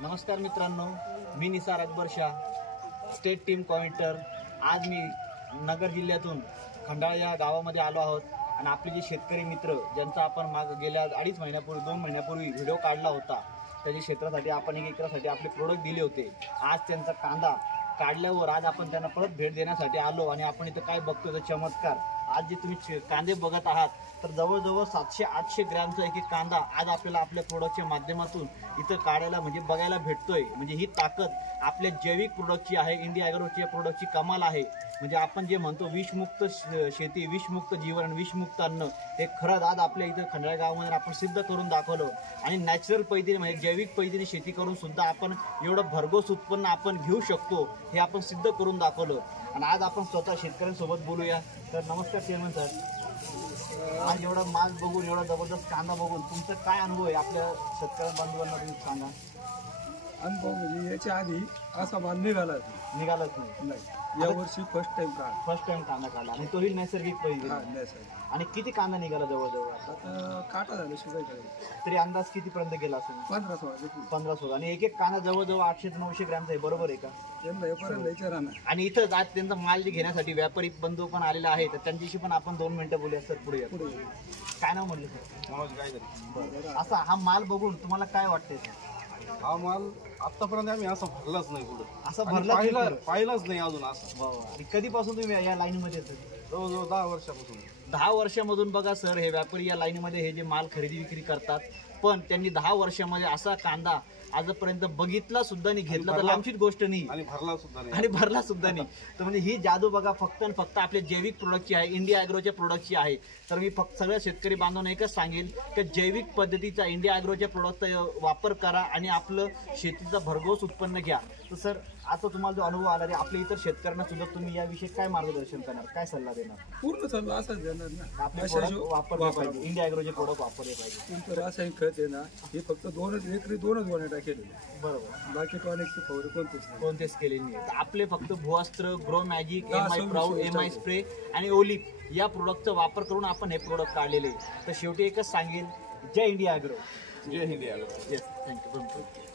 नमस्कार मित्रांनो, मी Nisar Akbar Shah, state team commenter. आज मी नगर जिल्ह्यातून खंडाळा या गावामध्ये आलो आहोत आणि आपले जे शेतकरी मित्र ज्यांचा आपण गेल्या 2.5 महिन्यापूर्वी 2 महिन्यापूर्वी व्हिडिओ काढला होता, त्याच्या क्षेत्रासाठी आपण 1 एकरासाठी आपले प्रोडक्ट दिले होते। आज त्यांचा कांदा काढल्यावर आज आपण त्यांना परत भेट देण्यासाठी आलो आणि आपण इथं काय बघतो तर चमत्कार। आज जे तुम्ही कांदे बघत आहात तर जवळजवळ 700-800 ग्रॅमचा एक कांदा आज आपल्याला आपल्या प्रोडक्टच्या माध्यमातून इथं काढायला म्हणजे बघायला भेटतोय। म्हणजे ही ताकद आपल्या जैविक प्रोडक्टची आहे, इंडिया ॲग्रोच्या प्रोडक्टची कमाल आहे। म्हणजे आपण जे म्हणतो विषमुक्त शेती, विषमुक्त जीवन, विषमुक्त अन्न, हे खरंच आज आपल्या इथं खंडाळा गावामध्ये आपण सिद्ध करून दाखवलं। आणि नॅचरल पद्धतीने म्हणजे जैविक पद्धतीने शेती करून सुद्धा आपण एवढं भरघोस उत्पन्न आपण घेऊ शकतो हे आपण सिद्ध करून दाखवलं। आणि आज आपण स्वतः शेतकऱ्यांसोबत बोलूया। तर नमस्कार चेअरमन सर, आज एवढा माल बघून, एवढा जबरदस्त कांदा बघून तुमचा काय अनुभव आहे आपल्या शेतकरी बांधवांना तुम्ही सांगा। अनुभव म्हणजे याच्या आधी असा माल निघालाच नाही। यावर्षी फर्स्ट टाइम कांदा काढला आणि तोही नैसर्गिक पद्धतीने। आणि किती कांदा निघाला जवळजवळ? आता काटा झालं शिकायचं तरी अंदाज किती पर्यंत गेला असेल? 15-16 आणि एक कांदा जवळजवळ 800 ते 900 ग्रॅमचा आहे, बरोबर आहे का? आणि इथं आज त्यांचा माल जे घेण्यासाठी व्यापारी बंधू पण आलेला आहे, तर त्यांच्याशी पण आपण 2 मिनिटं बोलूया सर। पुढे काय नाव म्हटलं सर? असा हा माल बघून तुम्हाला काय वाटतंय? हा माल आतापर्यंत आम्ही असा भरलाच नाही, कुठं असं पाहिलाच नाही अजून असं। आणि कधीपासून तुम्ही या लाईनमध्ये? जवळजवळ 10 वर्षापासून। 10 वर्षामधून बघा सर, हे व्यापारी या लाईनमध्ये हे जे माल खरेदी विक्री करतात, पण त्यांनी 10 वर्षामध्ये असा कांदा आजपर्यंत बघितला सुद्धा नाही, घेतला तर लांबचीच गोष्ट नाही, आणि भरला सुद्धा नाही। तर म्हणजे ही जादू बघा फक्त आणि फक्त आपल्या जैविक प्रोडक्टची आहे, इंडिया ॲग्रोच्या प्रोडक्टची आहे। तर मी फक्त सगळ्या शेतकरी बांधवांना एकच सांगेल की जैविक पद्धतीचा इंडिया ॲग्रोच्या प्रोडक्टचा वापर करा आणि आपलं शेतीचं भरघोस उत्पन्न घ्या। तर सर, आता तुम्हाला जो अनुभव आला, आपल्या इतर शेतकऱ्यांना सुद्धा तुम्ही याविषयी काय मार्गदर्शन करणार, काय सल्ला देणार? पूर्ण चालू असंच देणार ना, आपले प्रोडक्ट वापरले पाहिजे, इंडिया ॲग्रोचे प्रोडक्ट वापरले पाहिजे। रासायनिक खत आहे ना, हे फक्त 2 गोण्या टाकेले, बरोबर। बाकी टॉनिकचे फवारे कोणतेच केलेले नाही। तर आपले फक्त Bhuastra, grow magic, MI proud, MI spray आणि ओलिप या प्रोडक्टचा वापर करून आपण हे प्रोडक्ट काढलेले। तर शेवटी एकच सांगेल, जय इंडिया ॲग्रो। जय हिंद ॲग्रो। Yes, thank you.